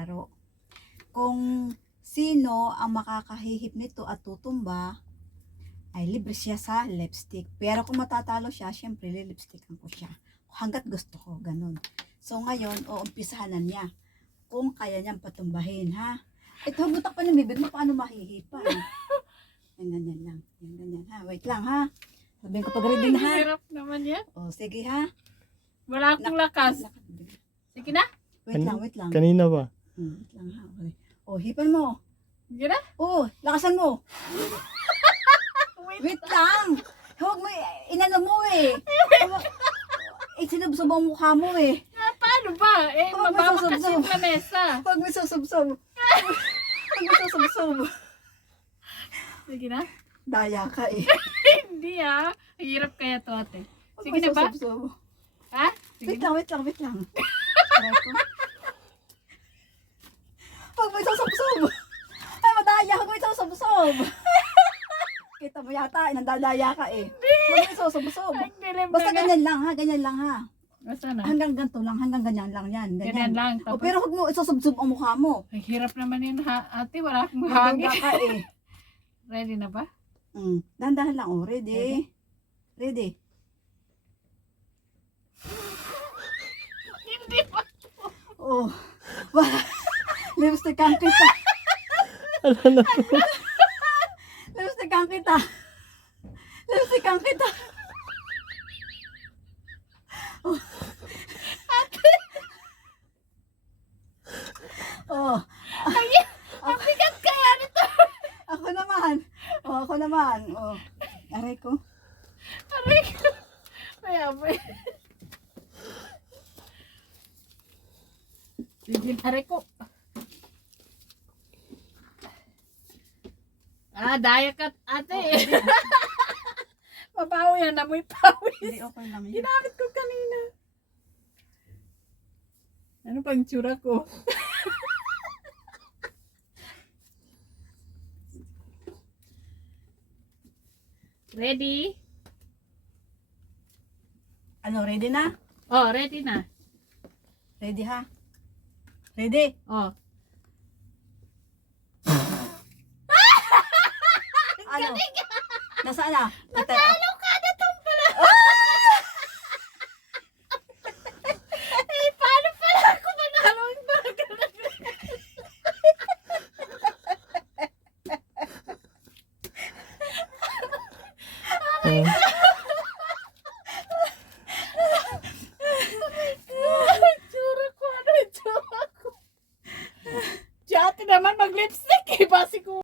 laro. Kung sino ang makakahihip nito at tutumba, ay libre siya sa lipstick. Pero kung matatalo siya, syempre lilipstickan ko siya. Hanggat gusto ko, ganun. So ngayon, uumpisahan na niya. Kung kaya niyang patumbahin, ha? Ito, hugutak pa ng bibig mo, paano mahihipa? Yan, ganyan lang. Yan, ganyan, ha? Wait lang, ha? Sabihin ko pag ready na, ha? Hirap naman yan. O, sige, ha? Wala akong lakas. Sige na. Wait lang, wait lang. Kanina ba? Wait lang, ha? Okay. O, hipan mo. Sige na. O, lakasan mo. Wait lang. Huwag mo, inano mo eh. Sinubsob ang mukha mo eh. Paano ba? Eh, Oh, mababa kasi masasubsob. yung lamesa. Huwag mo susubsob. Huwag mo susubsob. Sige na. Daya ka eh. Hindi ah. Hirap kaya to ate. Huwag Sige mo na ba? susubsob. Ha? Sige Wait na. lang, wait lang, wait lang. Aray ko. Huwag mo susubsob. Ay, madaya. Huwag mo susubsob. Kita mo yata, nandadaya ka eh. Huwag mo susubsob. Ay, nilim Basta na. ganyan lang ha, ganyan lang ha. Basta na. Hanggang ganito lang, hanggang ganyan lang yan. Ganyan lang. O, Tapos, pero huwag mo isusubsob ang mukha mo. ay, hirap naman yun ha. Ate, wala akong Maduga hangin. ka eh. Ready na ba? Dahan-dahan lang. Oh, ready? Ready? Hindi pa. Oh. Wala. Lipstick ang kita. Ano na? Lipstick ang kita. Lipstick ang kita. Oh. Oh. Ang bigat kaya nito. Ako naman. Oh, ako naman. Oh. Aray ko. Aray ko. Kaya ba? Sige, aray ko. Daya ka ate. Mabaho yan, amoy pawis. Hindi, okay lang yun. Ginamit ko kanina. Ano pang tsura ko? Ready? Ano, ready na? Oh, ready na. Ready ha? Ready? Oh. Ano? Nasaan na? Natalo ka na tong pala. Eh, paano pala ako manalo ang bagal? Tsura ko, ano yung tsura ko? Si ate naman mag-lipstick eh, basi ko.